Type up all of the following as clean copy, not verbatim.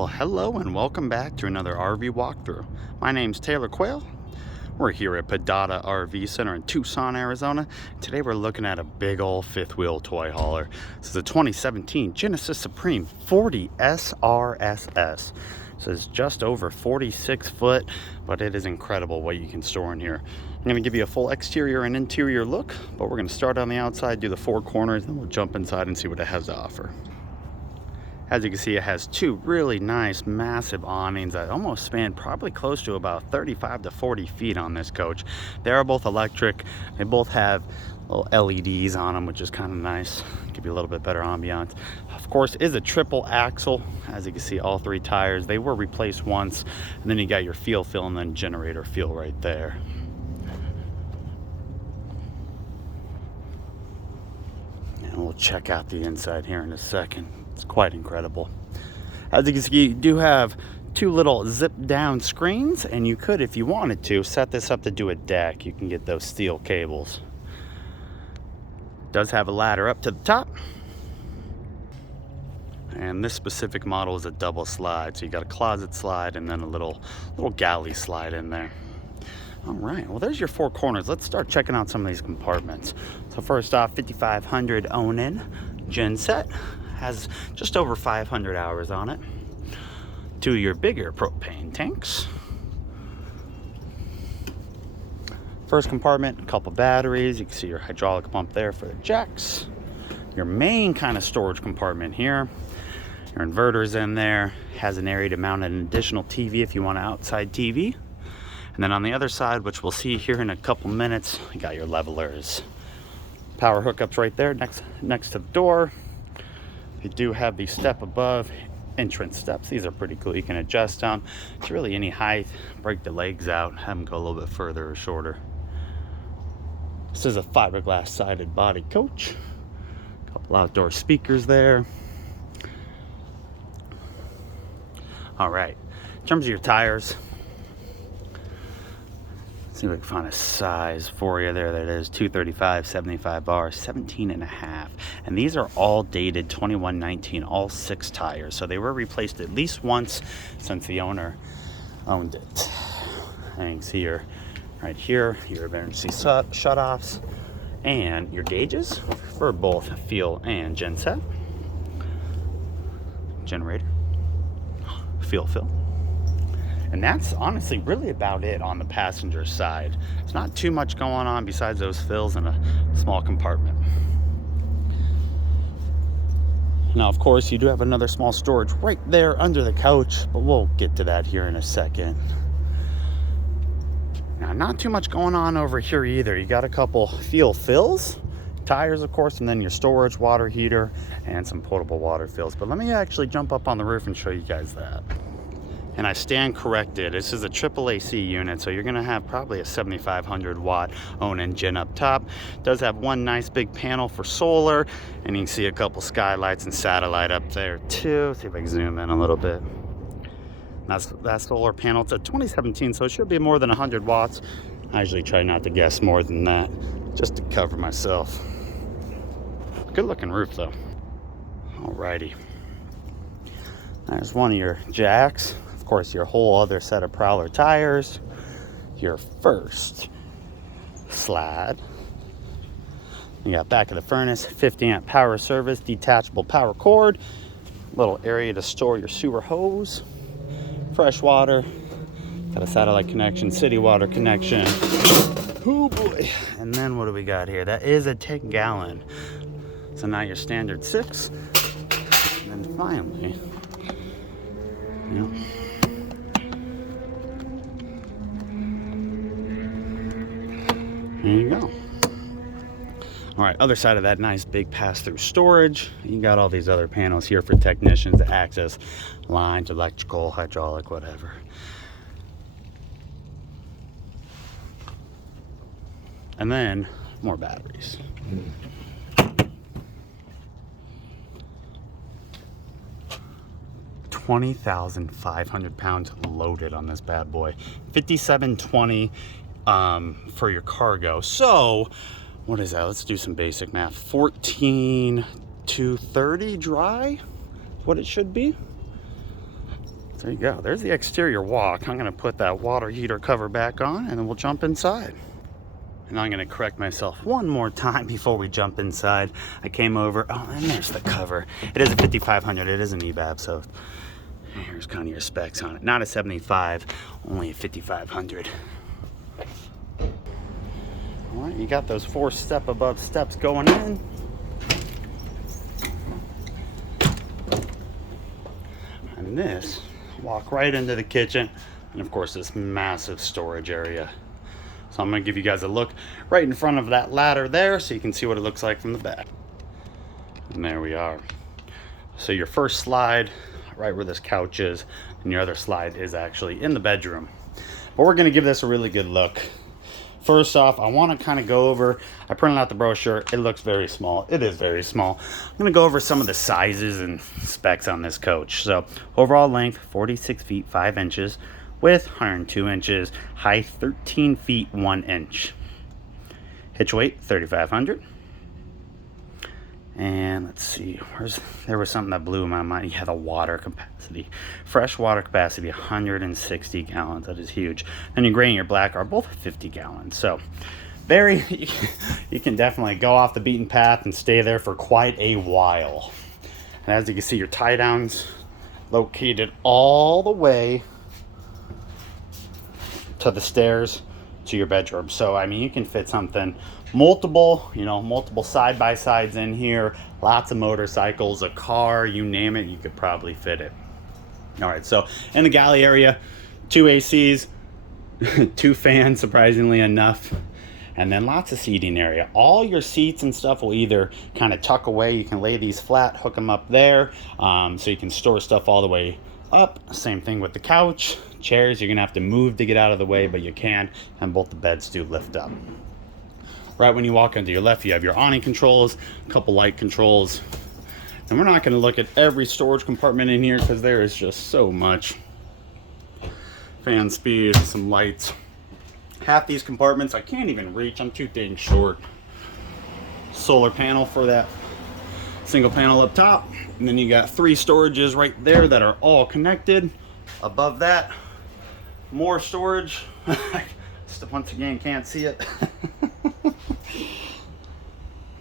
Well, hello and welcome back to another RV walkthrough. My name's Taylor Quayle. We're here at Padada RV Center in Tucson, Arizona. Today we're looking at a big old fifth wheel toy hauler. This is a 2017 Genesis Supreme 40 SRSS. This is just over 46 foot, but it is incredible what you can store in here. I'm going to give you a full exterior and interior look, but we're going to start on the outside, do the four corners, and we'll jump inside and see what it has to offer. As you can see, it has two really nice, massive awnings that almost span probably close to about 35 to 40 feet on this coach. They are both electric. They both have little LEDs on them, which is kind of nice. Give you a little bit better ambiance. Of course, it is a triple axle. As you can see, all three tires, they were replaced once. And then you got your fuel fill and then generator fuel right there. And we'll check out the inside here in a second. It's quite incredible. As you can see, you do have two little zip down screens, and you could, if you wanted to, set this up to do a deck. You can get those steel cables. It does have a ladder up to the top. And this specific model is a double slide. So you got a closet slide and then a little galley slide in there. All right, well, there's your four corners. Let's start checking out some of these compartments. So first off, 5500 Onan genset. Has just over 500 hours on it. Two of your bigger propane tanks. First compartment, a couple batteries. You can see your hydraulic pump there for the jacks. Your main kind of storage compartment here. Your inverter's in there. Has an area to mount an additional TV if you want an outside TV. And then on the other side, which we'll see here in a couple minutes, you got your levelers. Power hookups right there next to the door. You do have the step above entrance steps. These are pretty cool. You can adjust them to really any height, break the legs out, have them go a little bit further or shorter. This is a fiberglass sided body coach. A couple outdoor speakers there. All right, in terms of your tires, see if we can find a size for you there. That is 235, 75 bar, 17 and a half. And these are all dated 2119, all 6 tires. So they were replaced at least once since the owner owned it. And you can see your, right here, your emergency shutoffs and your gauges for both fuel and genset. Generator, fuel fill. And that's honestly really about it on the passenger side. It's not too much going on besides those fills in a small compartment. Now, of course, you do have another small storage right there under the couch, but we'll get to that here in a second. Now, not too much going on over here either. You got a couple fuel fills, tires, of course, and then your storage, water heater, and some potable water fills. But let me actually jump up on the roof and show you guys that. And I stand corrected. This is a triple AC unit, so you're gonna have probably a 7,500 watt Onan gen up top. It does have one nice big panel for solar, and you can see a couple skylights and satellite up there too. See if I can zoom in a little bit. That solar panel, it's a 2017, so it should be more than 100 watts. I usually try not to guess more than that, just to cover myself. Good looking roof though. Alrighty. There's one of your jacks. Of course, your whole other set of Prowler tires, your first slide. You got back of the furnace, 50 amp power service, detachable power cord, little area to store your sewer hose, fresh water, got a satellite connection, city water connection. Oh boy. And then what do we got here? That is a 10-gallon. So now your standard 6. And then finally, yep. There you go. All right, other side of that nice big pass-through storage, you got all these other panels here for technicians to access lines, electrical, hydraulic, whatever. And then more batteries. 20,500 pounds loaded on this bad boy. 5720 for your cargo. So what is that? Let's do some basic math. 14,230 dry, what it should be. There you go. There's the exterior walk. I'm going to put that water heater cover back on and then we'll jump inside. And I'm going to correct myself one more time before we jump inside. I came over. Oh, and there's the cover. It is a 5500. It is an EBAB, so here's kind of your specs on it. Not a 75, only a 5500. All right, you got those 4 step above steps going in. And this, walk right into the kitchen. And of course, this massive storage area. So I'm gonna give you guys a look right in front of that ladder there so you can see what it looks like from the back. And there we are. So your first slide, right where this couch is, and your other slide is actually in the bedroom. But we're gonna give this a really good look. First off, I want to kind of go over, I printed out the brochure. It looks very small. It is very small. I'm going to go over some of the sizes and specs on this coach. So overall length, 46 feet, 5 inches, width, 102 inches, height, 13 feet, 1 inch. Hitch weight, 3,500. And let's see, there was something that blew my mind. Yeah, the water capacity. Fresh water capacity, 160 gallons. That is huge. And your gray and your black are both 50 gallons. So you can definitely go off the beaten path and stay there for quite a while. And as you can see, your tie downs located all the way to the stairs to your bedroom. So I mean, you can fit something, multiple side-by-sides in here, lots of motorcycles, a car, you name it, you could probably fit it. All right, so in the galley area, 2 ACs, 2 fans, surprisingly enough, and then lots of seating area. All your seats and stuff will either kind of tuck away. You can lay these flat, hook them up there, so you can store stuff all the way up. Same thing with the couch. Chairs, you're gonna have to move to get out of the way, but you can, and both the beds do lift up. Right when you walk into your left, you have your awning controls, a couple light controls. And we're not gonna look at every storage compartment in here because there is just so much. Fan speed, some lights. Half these compartments I can't even reach, I'm too dang short. Solar panel for that single panel up top. And then you got 3 storages right there that are all connected. Above that, more storage. Once again, can't see it.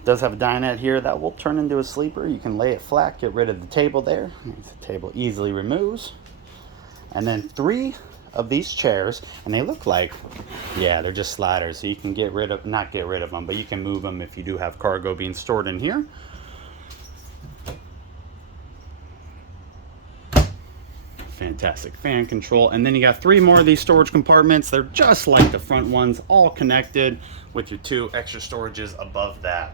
Does have a dinette here that will turn into a sleeper. You can lay it flat, get rid of the table there. The table easily removes. And then 3 of these chairs, and they look like, yeah, they're just sliders. So you can not get rid of them, but you can move them if you do have cargo being stored in here. Fantastic fan control. And then you got 3 more of these storage compartments. They're just like the front ones, all connected with your 2 extra storages above that,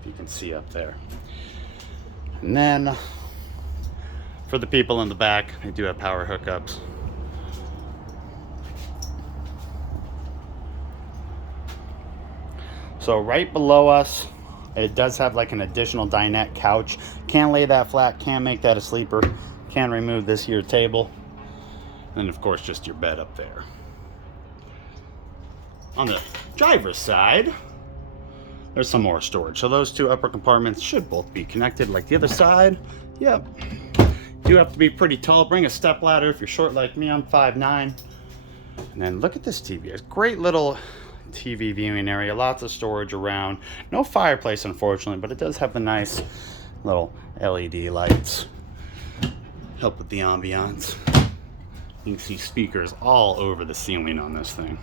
if you can see up there. And then for the people in the back, they do have power hookups. So right below us, it does have like an additional dinette couch. Can lay that flat, can make that a sleeper. Can remove this here table, and of course just your bed up there. On the driver's side, there's some more storage. So those 2 upper compartments should both be connected like the other side. Yep. You have to be pretty tall. Bring a step ladder if you're short like me. I'm 5'9". And then look at this TV. It's a great little TV viewing area. Lots of storage around. No fireplace, unfortunately, but it does have the nice little LED lights. Help with the ambiance. You can see speakers all over the ceiling on this thing.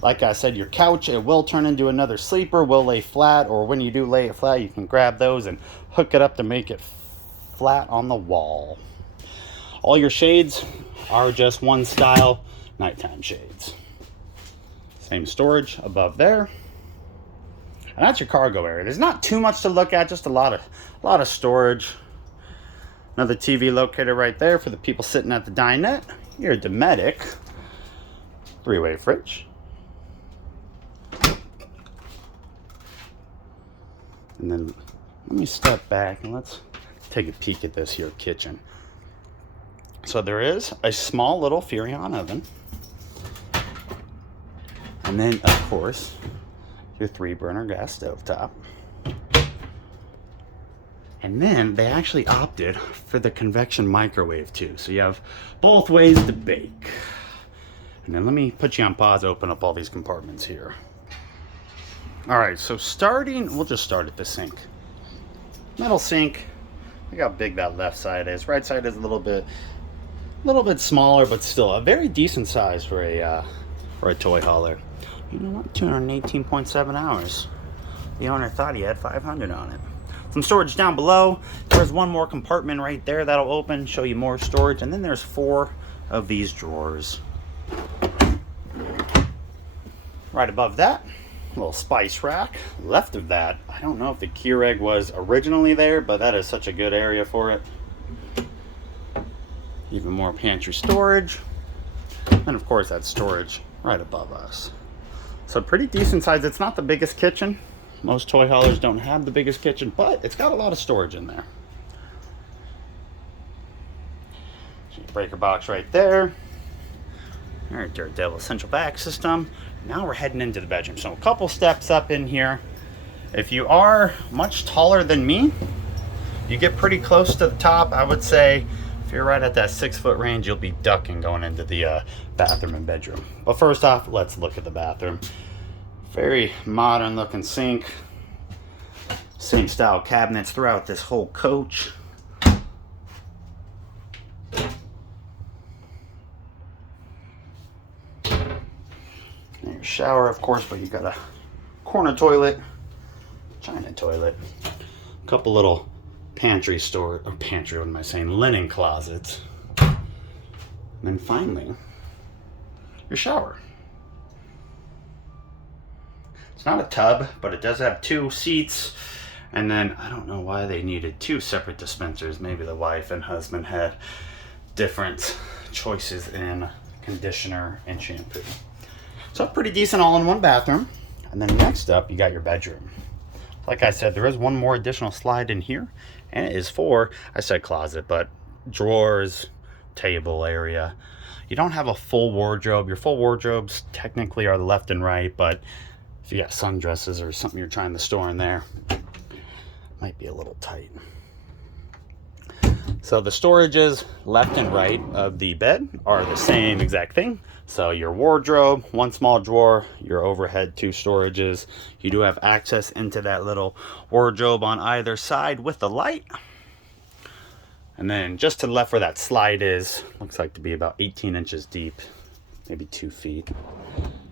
Like I said, your couch, it will turn into another sleeper, will lay flat, or when you do lay it flat, you can grab those and hook it up to make it flat on the wall. All your shades are just one style, nighttime shades. Same storage above there. And that's your cargo area. There's not too much to look at, just a lot of storage. Another TV located right there for the people sitting at the dinette. Your Dometic 3-way fridge. And then let me step back and let's take a peek at this here kitchen. So there is a small little Furrion oven. And then, of course, your 3-burner gas stovetop. And then they actually opted for the convection microwave too. So you have both ways to bake. And then let me put you on pause, open up all these compartments here. All right, so we'll just start at the sink. Metal sink. Look how big that left side is. Right side is a little bit smaller, but still a very decent size for a toy hauler. You know what? 218.7 hours. The owner thought he had 500 on it. Some storage down below. There's one more compartment right there that'll open, show you more storage, and then there's 4 of these drawers. Right above that, a little spice rack. Left of that, I don't know if the Keurig was originally there, but that is such a good area for it. Even more pantry storage. And of course that storage right above us. So pretty decent size. It's not the biggest kitchen. Most toy haulers don't have the biggest kitchen, but it's got a lot of storage in there. Breaker box right there. All right, Daredevil central vac system. Now we're heading into the bedroom. So a couple steps up in here. If you are much taller than me, you get pretty close to the top. I would say if you're right at that 6-foot range, you'll be ducking going into the bathroom and bedroom. But first off, let's look at the bathroom. Very modern looking sink. Same style cabinets throughout this whole coach. Your shower, of course, but you got a corner toilet, china toilet, a couple little linen closets, and then finally your shower. It's not a tub, but it does have 2 seats, and then I don't know why they needed 2 separate dispensers. Maybe the wife and husband had different choices in conditioner and shampoo. So pretty decent all-in-one bathroom. And then next up, you got your bedroom. Like I said, there is one more additional slide in here, and it is for, I said closet, but drawers, table area. You don't have a full wardrobe. Your full wardrobes technically are left and right, but if you got sundresses or something you're trying to store in there, might be a little tight. So the storages left and right of the bed are the same exact thing. So your wardrobe, 1 small drawer, your overhead 2 storages. You do have access into that little wardrobe on either side with the light. And then just to the left where that slide is, looks like to be about 18 inches deep, maybe 2 feet.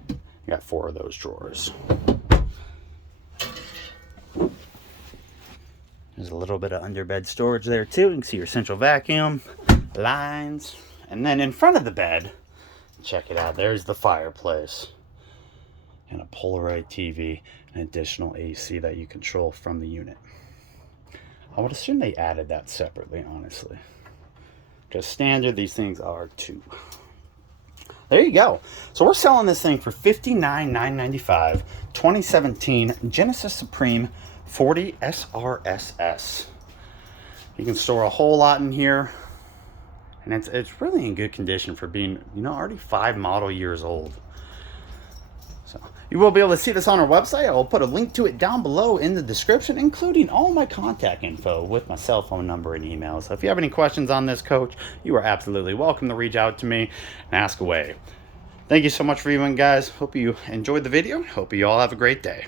You got 4 of those drawers. There's a little bit of underbed storage there too. You can see your central vacuum, lines, and then in front of the bed, check it out, there's the fireplace and a Polaroid TV and additional AC that you control from the unit. I would assume they added that separately, honestly, because standard these things are too. There you go. So we're selling this thing for $59,995, 2017 Genesis Supreme 40 SRSS. You can store a whole lot in here, and it's really in good condition for being, you know, already 5 model years old. So you will be able to see this on our website. I will put a link to it down below in the description, including all my contact info with my cell phone number and email. So if you have any questions on this coach, you are absolutely welcome to reach out to me and ask away. Thank you so much for viewing, guys. Hope you enjoyed the video. Hope you all have a great day.